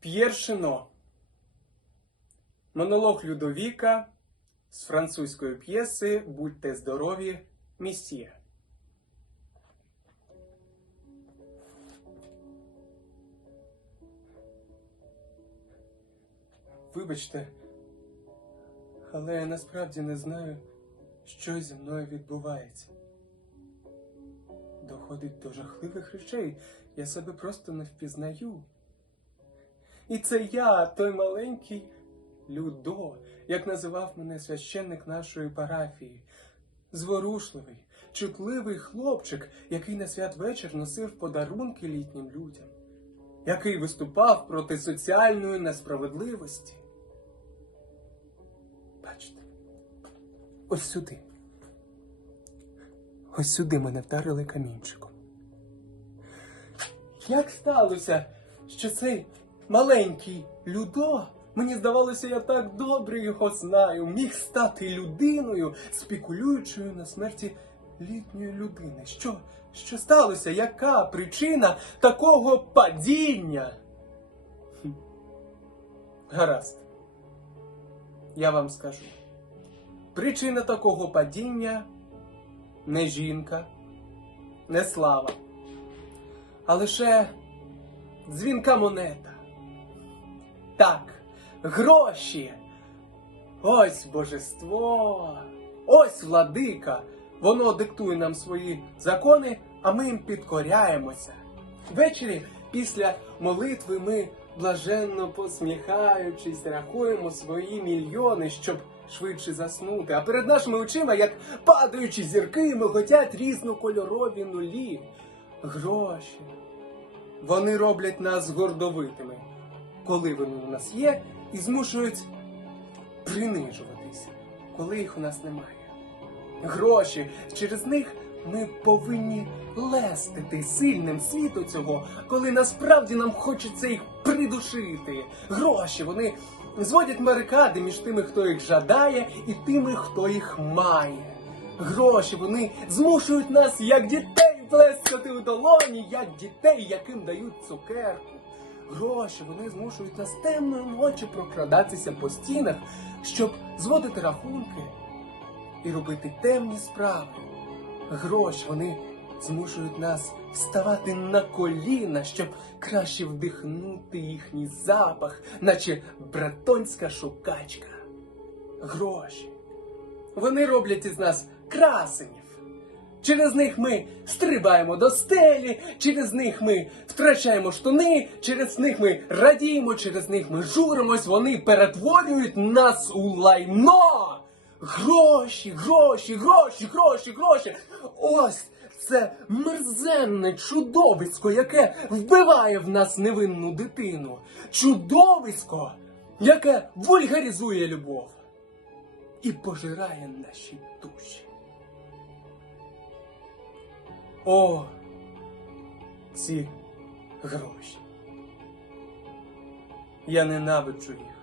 П'єр Шино. Монолог Людовіка з французької п'єси Будьте здорові, місьє. Вибачте, але я насправді не знаю, що зі мною відбувається. Доходить до жахливих речей, я себе просто не впізнаю. І це я, той маленький Людо, як називав мене священник нашої парафії, зворушливий, чутливий хлопчик, який на святвечір носив подарунки літнім людям, який виступав проти соціальної несправедливості. Бачите, ось сюди. Ось сюди мене вдарили камінчиком. Як сталося, що цей маленький Людо, мені здавалося, я так добре його знаю, міг стати людиною, спекулюючою на смерті літньої людини. Що, що сталося? Яка причина такого падіння? Гаразд. Я вам скажу. Причина такого падіння не жінка, не слава, а лише дзвінка монета. Так, гроші. Ось божество, ось владика. Воно диктує нам свої закони, а ми їм підкоряємося. Ввечері після молитви ми, блаженно посміхаючись, рахуємо свої мільйони, щоб швидше заснути. А перед нашими очима, як падаючі зірки, миготять різнокольорові нулі. Гроші. Вони роблять нас гордовитими, коли вони у нас є, і змушують принижуватись, коли їх у нас немає. Гроші через них ми повинні лестити сильним світу цього, коли насправді нам хочеться їх придушити. Гроші вони зводять барикади між тими, хто їх жадає, і тими, хто їх має. Гроші вони змушують нас, як дітей, плескати у долоні, як дітей, яким дають цукерку. Гроші вони змушують нас темної ночі прокрадатися по стінах, щоб зводити рахунки і робити темні справи. Гроші вони змушують нас вставати на коліна, щоб краще вдихнути їхній запах, наче братонська шукачка. Гроші. Вони роблять із нас красенів. Через них ми стрибаємо до стелі, через них ми втрачаємо штани, через них ми радіємо, через них ми журимось, вони перетворюють нас у лайно. Гроші, гроші, гроші, гроші, гроші. Ось це мерзенне чудовисько, яке вбиває в нас невинну дитину. Чудовисько, яке вульгаризує любов і пожирає наші душі. О, ці гроші. Я ненавиджу їх.